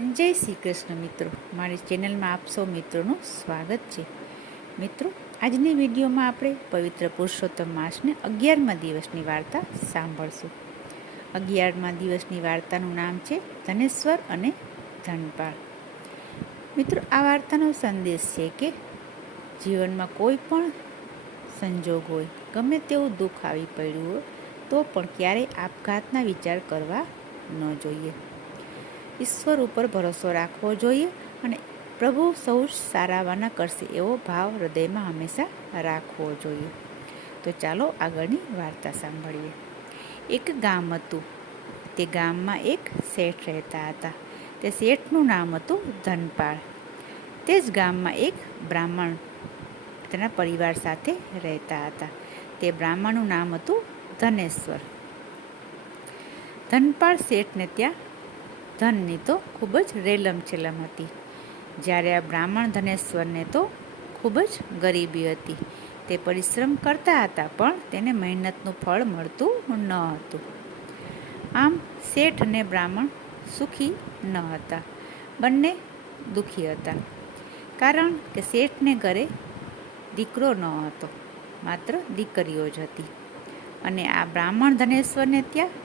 જય શ્રી કૃષ્ણ મિત્રો, મારી ચેનલમાં આપ સૌ મિત્રોનું સ્વાગત છે. મિત્રો, આજની વિડીયોમાં આપણે પવિત્ર પુરુષોત્તમ માસને 11મા દિવસની વાર્તા સાંભળશું. 11મા દિવસની વાર્તાનું નામ છે ધનેશ્વર અને ધનપાળ. મિત્રો, આ વાર્તાનો સંદેશ છે કે જીવનમાં કોઈ પણ સંજોગ હોય, ગમે તેવું દુઃખ આવી પડ્યું હોય તો પણ ક્યારેય આપઘાતના વિચાર કરવા ન જોઈએ. ઈશ્વર ઉપર ભરોસો રાખવો જોઈએ અને પ્રભુ સૌ સારાવાના કરશે એવો ભાવ હૃદયમાં હંમેશા રાખવો જોઈએ. તો ચાલો આગળની વાર્તા સાંભળીએ. એક ગામ હતું. તે ગામમાં એક શેઠ રહેતા હતા. તે શેઠનું નામ હતું ધનપાળ. તે જ ગામમાં એક બ્રાહ્મણ તેના પરિવાર સાથે રહેતા હતા. તે બ્રાહ્મણનું નામ હતું ધનેશ્વર. ધનપાળ શેઠને ત્યાં ધનની તો ખૂબ જ રેલમ છેલમ હતી, જ્યારે આ બ્રાહ્મણ ધનેશ્વરને તો ખૂબ જ ગરીબી હતી. તે પરિશ્રમ કરતા હતા પણ તેને મહેનતનું ફળ મળતું ન હતું. આમ શેઠ અને બ્રાહ્મણ સુખી ન હતા, બંને દુઃખી હતા. કારણ કે શેઠને ઘરે દીકરો ન હતો, માત્ર દીકરીઓ જ હતી. અને આ બ્રાહ્મણ ધનેશ્વરને ત્યાં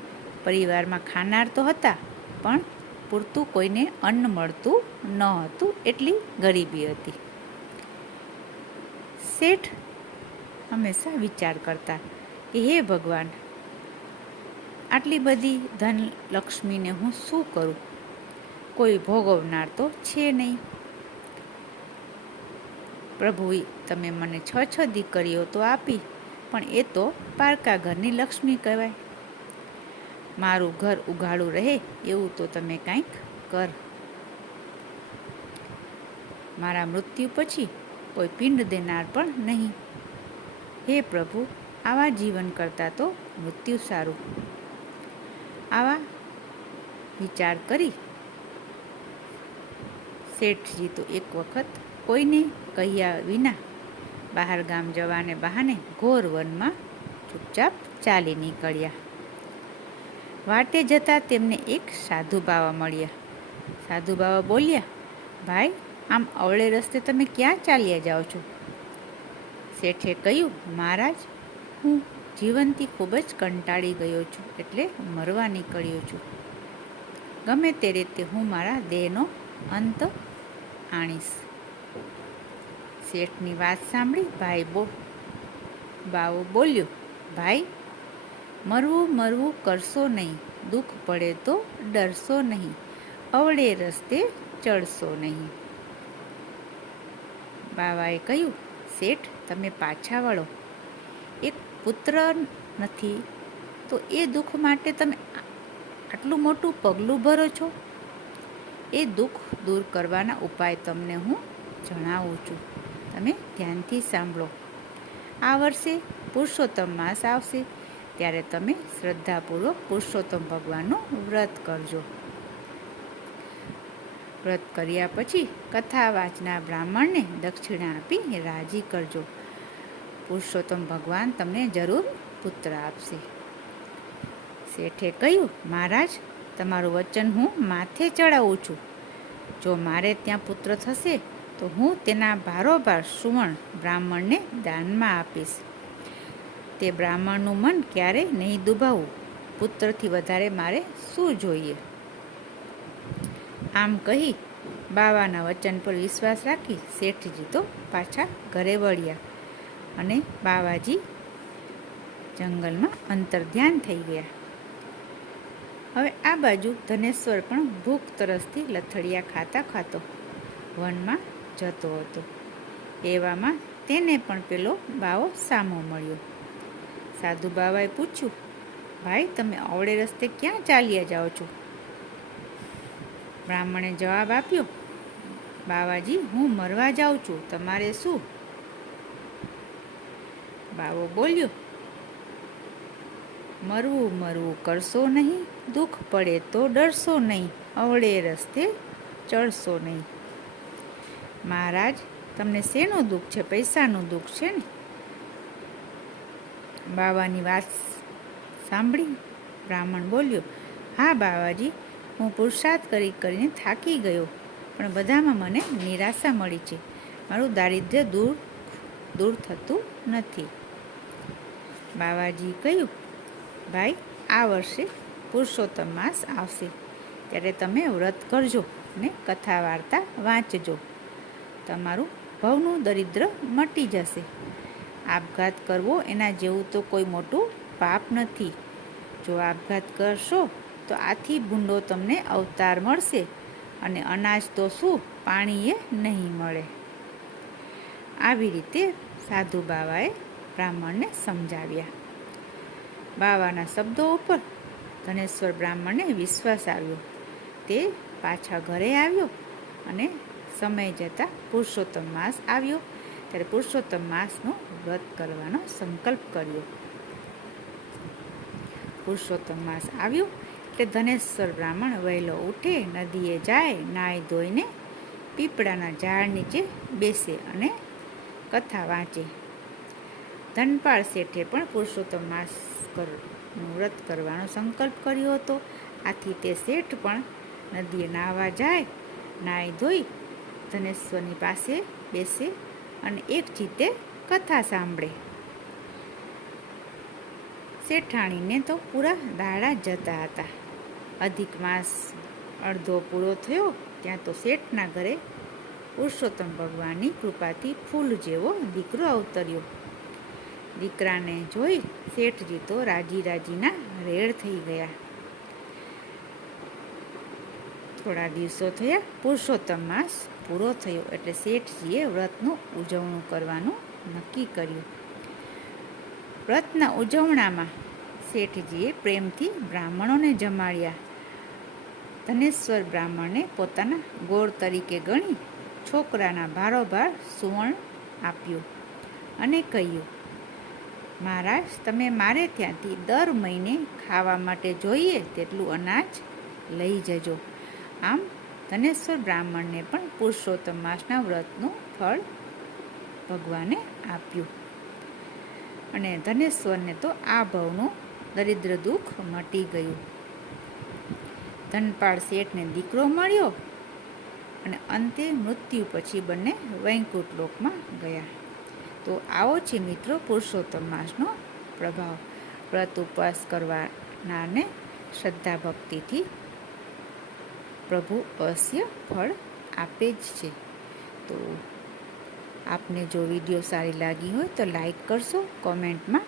પરિવારમાં ખાનાર તો હતા પણ પૂરતું કોઈને અન્ન મળતું ન હતું, એટલી ગરીબી હતી. શેઠ હંમેશા વિચાર કરતા કે હે ભગવાન, આટલી બધી ધન લક્ષ્મીને હું શું કરું? કોઈ ભોગવનાર તો છે નહીં. પ્રભુએ તમે મને 6 દીકરીઓ તો આપી, પણ એ તો પારકા ઘરની લક્ષ્મી કહેવાય. મારું ઘર ઉઘાડું રહે એવું તો તમે કંઈક કર. મારા મૃત્યુ પછી કોઈ પિંડ દેનાર પણ નહીં. હે પ્રભુ, આવા જીવન કરતાં તો મૃત્યુ સારું. આવા વિચાર કરી શેઠજી તો એક વખત કોઈને કહ્યા વિના બહાર ગામ જવાને બહાને ઘોર વનમાં ચૂપચાપ ચાલી નીકળ્યા. વાટે જતાં તેમને એક સાધુ બાવા મળ્યા. સાધુ બાવા બોલ્યા, ભાઈ, આમ અવળે રસ્તે તમે ક્યાં ચાલ્યા જાઓ છો? શેઠે કહ્યું, મહારાજ, હું જીવનથી ખૂબ જ કંટાળી ગયો છું, એટલે મરવા નીકળ્યો છું. ગમે તે રીતે હું મારા દેહનો અંત આણીશ. શેઠની વાત સાંભળી બાવો બોલ્યો, ભાઈ, મરવું કરશો નહીં, દુઃખ પડે તો ડરશો નહીં, અવળે રસ્તે ચડશો નહીં. બાવાએ કહ્યું, શેઠ, તમે પાછા વળો. એક પુત્ર નથી તો એ દુઃખ માટે તમે આટલું મોટું પગલું ભરો છો. એ દુઃખ દૂર કરવાના ઉપાય તમને હું જણાવું છું, તમે ધ્યાનથી સાંભળો. આ વર્ષે પુરુષોત્તમ માસ આવશે ત્યારે તમે શ્રદ્ધાપૂર્વક પુરુષોત્તમ ભગવાનનું વ્રત કરજો. વ્રત કર્યા પછી કથા વાંચનાર બ્રાહ્મણને દક્ષિણા આપી રાજી કરજો. પુરુષોત્તમ ભગવાન તમને જરૂર પુત્ર આપશે. શેઠે કહ્યું, મહારાજ, તમારું વચન હું માથે ચડાવું છું. જો મારે ત્યાં પુત્ર થશે તો હું તેના ભારોભાર સુવર્ણ બ્રાહ્મણને દાનમાં આપીશ. તે બ્રાહ્મણનું મન ક્યારેય નહીં દુભાવવું. પુત્રથી વધારે મારે શું જોઈએ? આમ કહી બાવાના વચન પર વિશ્વાસ રાખી શેઠજી તો પાછા ઘરે વળ્યા અને બાવાજી જંગલમાં અંતર્ધ્યાન થઈ ગયા. હવે આ બાજુ ધનેશ્વર પણ ભૂખ તરસથી લથડિયા ખાતો વનમાં જતો હતો. એવામાં તેને પણ પેલો બાવો સામો મળ્યો. સાધુ બાવાએ પૂછ્યું, ભાઈ, તમે અવળે રસ્તે ક્યાં ચાલ્યા જાઓ છો? બ્રાહ્મણે જવાબ આપ્યો, બાવાજી, હું મરવા જાઉં છું, તમારે શું? બાવો બોલ્યો, મરવું કરશો નહીં, દુઃખ પડે તો ડરશો નહીં, અવળે રસ્તે ચડશો નહીં. મહારાજ, તમને શેનું દુઃખ છે? પૈસાનું દુઃખ છે ને? બાવાની વાત સાંભળી બ્રાહ્મણ બોલ્યો, હા બાવાજી, હું પુરુષાર્થ કરીને થાકી ગયો, પણ બધામાં મને નિરાશા મળી છે. મારું દારિદ્ર્ય દૂર થતું નથી. બાવાજી કહ્યું, ભાઈ, આ વર્ષે પુરુષોત્તમ માસ આવશે, ત્યારે તમે વ્રત કરજો ને કથા વાર્તા વાંચજો. તમારું ભવનું દરિદ્ર મટી જશે. આપઘાત કરવો એના જેવું તો કોઈ મોટું પાપ નથી. જો આપઘાત કરશો તો આથી ભૂંડો તમને અવતાર મળશે, અને અનાજ તો શું, પાણીએ નહીં મળે. આવી રીતે સાધુ બાવાએ બ્રાહ્મણને સમજાવ્યા. બાવાના શબ્દો ઉપર ધનેશ્વર બ્રાહ્મણને વિશ્વાસ આવ્યો. તે પાછા ઘરે આવ્યો, અને સમય જતાં પુરુષોત્તમ માસ આવ્યો, ત્યારે પુરુષોત્તમ માસનો વ્રત કરવાનો સંકલ્પ કર્યો. પુરુષોત્તમ માસ આવ્યો એટલે ધનેશ્વર બ્રાહ્મણ વહેલો ઉઠે, નદીએ જાય, નાહી ધોઈને પીપળાના ઝાડ નીચે બેસે અને કથા વાંચે. ધનપાળ શેઠે પણ પુરુષોત્તમ માસનું વ્રત કરવાનો સંકલ્પ કર્યો હતો. આથી તે શેઠ પણ નદીએ નાહવા જાય, નાહી ધોઈ ધનેશ્વરની પાસે બેસે અને એક ચિત્તે કથા સાંભળે. શેઠાણીને તો પૂરા દાડા જતા હતા. અધિક માસ અડધો પૂરો થયો ત્યાં તો શેઠના ઘરે પુરુષોત્તમ ભગવાનની કૃપાથી ફૂલ જેવો દીકરો અવતર્યો. દીકરાને જોઈ શેઠજી તો રાજીના રેડ થઈ ગયા. થોડા દિવસો થયા, પુરુષોત્તમ માસ પૂરો થયો એટલે શેઠજીએ વ્રતનું ઉજવણું કરવાનું નક્કી કર્યું. વ્રતના ઉજવણામાં શેઠજીએ પ્રેમથી બ્રાહ્મણોને જમાડ્યા. ધનેશ્વર બ્રાહ્મણને પોતાના ગોળ તરીકે ગણી છોકરાના ભારોભાર સુવર્ણ આપ્યું અને કહ્યું, મહારાજ, તમે મારે ત્યાંથી દર મહિને ખાવા માટે જોઈએ તેટલું અનાજ લઈ જજો. આમ ધનેશ્વર બ્રાહ્મણને પણ પુરુષોત્તમ માસના વ્રતનું ફળ ભગવાને આપ્યું, અને ધનેશ્વરને તો આ ભવનું દરિદ્ર દુઃખ મટી ગયું. ધનપાળ શેઠને દીકરો મળ્યો, અને અંતે મૃત્યુ પછી બંને વૈકુંઠ લોકમાં ગયા. તો આવો છે મિત્રો પુરુષોત્તમ માસનો પ્રભાવ. વ્રત ઉપવાસ કરવાનારને શ્રદ્ધા ભક્તિથી પ્રભુ અવશ્ય ફળ આપે જ છે. તો આપને જો વિડીયો સારી લાગી હોય તો લાઈક કરશો, કોમેન્ટમાં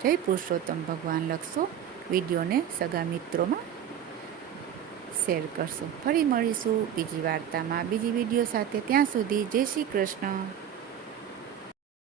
જય પુરુષોત્તમ ભગવાન લખશો, વિડીયોને સગા મિત્રોમાં શેર કરશો. ફરી મળીશું બીજી વાર્તામાં, બીજી વિડીયો સાથે. ત્યાં સુધી જય શ્રી કૃષ્ણ.